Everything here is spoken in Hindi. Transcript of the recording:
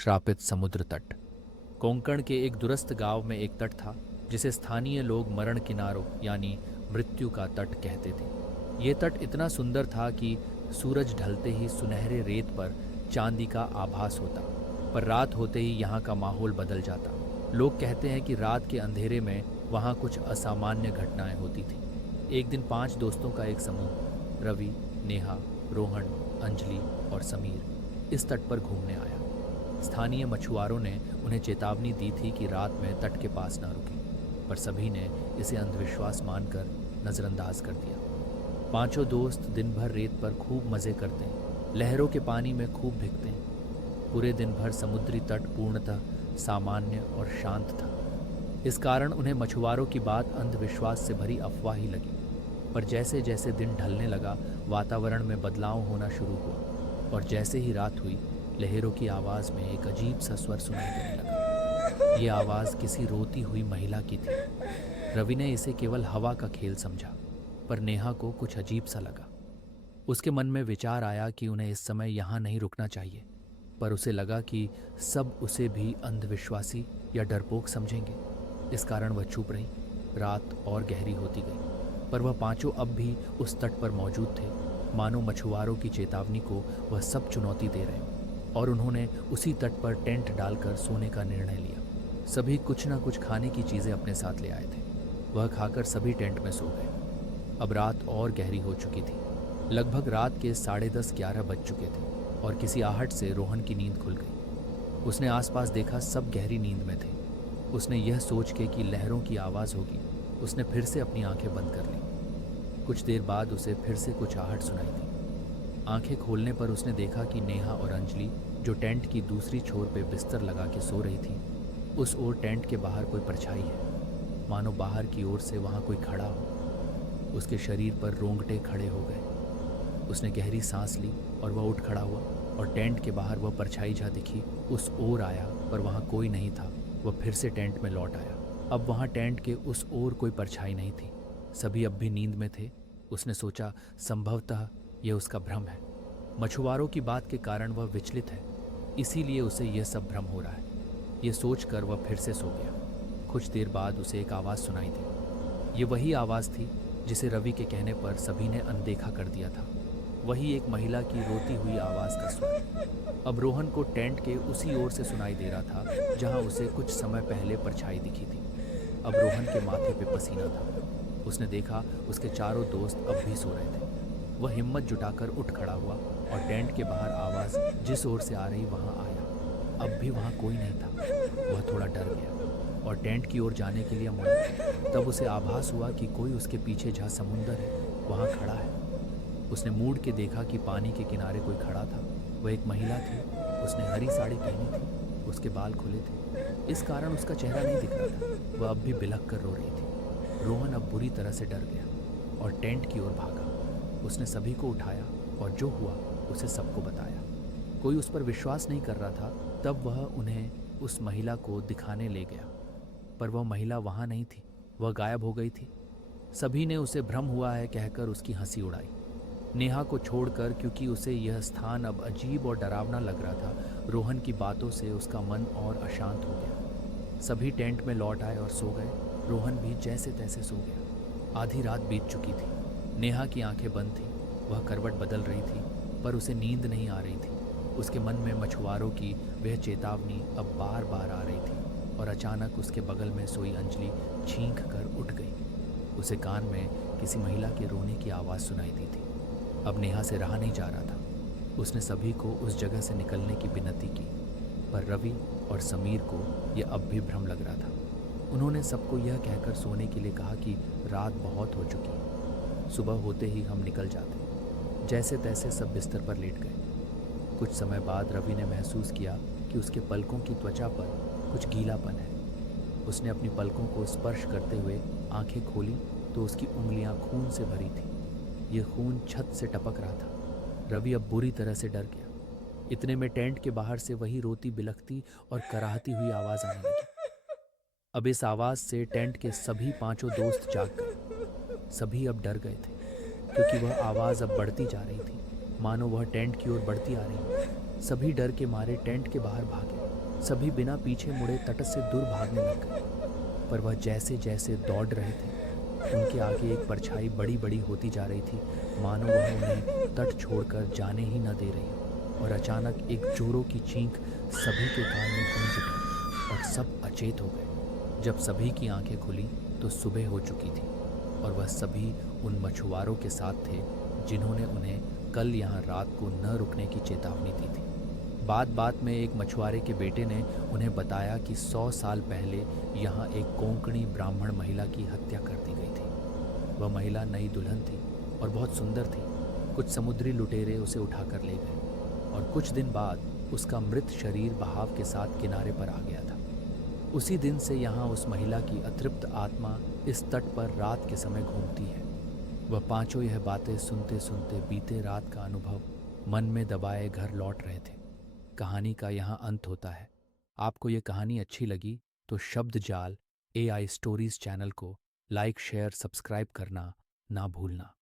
श्रापित समुद्र तट। कोंकण के एक दूरस्थ गांव में एक तट था जिसे स्थानीय लोग मरण किनारो यानी मृत्यु का तट कहते थे। ये तट इतना सुंदर था कि सूरज ढलते ही सुनहरे रेत पर चांदी का आभास होता, पर रात होते ही यहाँ का माहौल बदल जाता। लोग कहते हैं कि रात के अंधेरे में वहाँ कुछ असामान्य घटनाएं होती थी। एक दिन 5 दोस्तों का एक समूह रवि, नेहा, रोहन, अंजलि और समीर इस तट पर घूमने आया। स्थानीय मछुआरों ने उन्हें चेतावनी दी थी कि रात में तट के पास न रुकें, पर सभी ने इसे अंधविश्वास मानकर नज़रअंदाज कर दिया। 5 दोस्त दिन भर रेत पर खूब मज़े करते हैं, लहरों के पानी में खूब भीगते हैं। पूरे दिन भर समुद्री तट पूर्णतः सामान्य और शांत था। इस कारण उन्हें मछुआरों की बात अंधविश्वास से भरी अफवाह ही लगी। पर जैसे जैसे दिन ढलने लगा, वातावरण में बदलाव होना शुरू हुआ और जैसे ही रात हुई, लहरों की आवाज़ में एक अजीब सा स्वर सुनाई देने लगा। ये आवाज़ किसी रोती हुई महिला की थी। रवि ने इसे केवल हवा का खेल समझा, पर नेहा को कुछ अजीब सा लगा। उसके मन में विचार आया कि उन्हें इस समय यहाँ नहीं रुकना चाहिए, पर उसे लगा कि सब उसे भी अंधविश्वासी या डरपोक समझेंगे। इस कारण वह चुप रही। रात और गहरी होती गई, पर वह 5 अब भी उस तट पर मौजूद थे, मानो मछुआरों की चेतावनी को वह सब चुनौती दे रहे हों। और उन्होंने उसी तट पर टेंट डालकर सोने का निर्णय लिया। सभी कुछ न कुछ खाने की चीज़ें अपने साथ ले आए थे। वह खाकर सभी टेंट में सो गए। अब रात और गहरी हो चुकी थी। लगभग रात के 10:30-11 बज चुके थे और किसी आहट से रोहन की नींद खुल गई। उसने आसपास देखा, सब गहरी नींद में थे। उसने यह सोच के कि लहरों की आवाज़ होगी, उसने फिर से अपनी आंखें बंद कर लीं। कुछ देर बाद उसे फिर से कुछ आहट सुनाई दी। आंखें खोलने पर उसने देखा कि नेहा और अंजलि, जो टेंट की दूसरी छोर पे बिस्तर लगा के सो रही थी, उस ओर टेंट के बाहर कोई परछाई है, मानो बाहर की ओर से वहाँ कोई खड़ा हो। उसके शरीर पर रोंगटे खड़े हो गए। उसने गहरी सांस ली और वह उठ खड़ा हुआ और टेंट के बाहर वह परछाई जहाँ दिखी उस ओर आया, पर वहाँ कोई नहीं था। वह फिर से टेंट में लौट आया। अब वहाँ टेंट के उस ओर कोई परछाई नहीं थी। सभी अब भी नींद में थे। उसने सोचा, संभवतः यह उसका भ्रम है। मछुआरों की बात के कारण वह विचलित है, इसीलिए उसे यह सब भ्रम हो रहा है। ये सोचकर वह फिर से सो गया। कुछ देर बाद उसे एक आवाज़ सुनाई दी। ये वही आवाज़ थी जिसे रवि के कहने पर सभी ने अनदेखा कर दिया था। वही एक महिला की रोती हुई आवाज़ का स्वर। अब रोहन को टेंट के उसी ओर से सुनाई दे रहा था जहां उसे कुछ समय पहले परछाई दिखी थी। अब रोहन के माथे पे पसीना था। उसने देखा उसके चारों दोस्त अब भी सो रहे थे। वह हिम्मत जुटाकर उठ खड़ा हुआ और टेंट के बाहर आवाज़ जिस ओर से आ रही वहां आया। अब भी वहां कोई नहीं था। वह थोड़ा डर गया और टेंट की ओर जाने के लिए मुड़ा। तब उसे आभास हुआ कि कोई उसके पीछे जहाँ समुंदर है वहाँ खड़ा है। उसने मुड़ के देखा कि पानी के किनारे कोई खड़ा था। वह एक महिला थी। उसने हरी साड़ी पहनी थी, उसके बाल खुले थे, इस कारण उसका चेहरा नहीं दिख रहा था। वह अब भी बिलख कर रो रही थी। रोहन अब बुरी तरह से डर गया और टेंट की ओर भागा। उसने सभी को उठाया और जो हुआ उसे सबको बताया। कोई उस पर विश्वास नहीं कर रहा था। तब वह उन्हें उस महिला को दिखाने ले गया, पर वह महिला वहाँ नहीं थी। वह गायब हो गई थी। सभी ने उसे भ्रम हुआ है कहकर उसकी हंसी उड़ाई, नेहा को छोड़कर, क्योंकि उसे यह स्थान अब अजीब और डरावना लग रहा था। रोहन की बातों से उसका मन और अशांत हो गया। सभी टेंट में लौट आए और सो गए। रोहन भी जैसे तैसे सो गया। आधी रात बीत चुकी थी। नेहा की आंखें बंद थीं। वह करवट बदल रही थी, पर उसे नींद नहीं आ रही थी। उसके मन में मछुआरों की वह चेतावनी अब बार बार आ रही थी और अचानक उसके बगल में सोई अंजलि छींक कर उठ गई। उसे कान में किसी महिला के रोने की आवाज़ सुनाई दी थी। अब नेहा से रहा नहीं जा रहा था। उसने सभी को उस जगह से निकलने की विनती की, पर रवि और समीर को यह अब भी भ्रम लग रहा था। उन्होंने सबको यह कहकर सोने के लिए कहा कि रात बहुत हो चुकी है, सुबह होते ही हम निकल जाते। जैसे तैसे सब बिस्तर पर लेट गए। कुछ समय बाद रवि ने महसूस किया कि उसके पलकों की त्वचा पर कुछ गीलापन है। उसने अपनी पलकों को स्पर्श करते हुए आंखें खोली तो उसकी उंगलियां खून से भरी थी। यह खून छत से टपक रहा था। रवि अब बुरी तरह से डर गया। इतने में टेंट के बाहर से वही रोती बिलखती और कराहती हुई आवाज़ आने लगी। अब इस आवाज़ से टेंट के सभी 5 दोस्त जाग गए। सभी अब डर गए थे, क्योंकि वह आवाज़ अब बढ़ती जा रही थी, मानो वह टेंट की ओर बढ़ती आ रही। सभी डर के मारे टेंट के बाहर भागे। सभी बिना पीछे मुड़े तट से दूर भागने लग गए। पर वह जैसे जैसे दौड़ रहे थे, उनके आगे एक परछाई बड़ी बड़ी होती जा रही थी, मानो वह उन्हें तट छोड़कर जाने ही न दे रही। और अचानक एक जोरों की चीख सभी के कान में गूंज उठी और सब अचेत हो गए। जब सभी की आंखें खुली तो सुबह हो चुकी थी और वह सभी उन मछुआरों के साथ थे जिन्होंने उन्हें कल यहाँ रात को न रुकने की चेतावनी दी थी। बात बात में एक मछुआरे के बेटे ने उन्हें बताया कि 100 साल पहले यहाँ एक कोंकणी ब्राह्मण महिला की हत्या कर दी गई थी। वह महिला नई दुल्हन थी और बहुत सुंदर थी। कुछ समुद्री लुटेरे उसे उठाकर ले गए और कुछ दिन बाद उसका मृत शरीर बहाव के साथ किनारे पर आ गया था। उसी दिन से यहाँ उस महिला की अतृप्त आत्मा इस तट पर रात के समय घूमती है। वह पांचों यह बातें सुनते सुनते बीते रात का अनुभव मन में दबाए घर लौट रहे थे। कहानी का यहाँ अंत होता है। आपको ये कहानी अच्छी लगी तो शब्द जाल एआई स्टोरीज चैनल को लाइक शेयर सब्सक्राइब करना ना भूलना।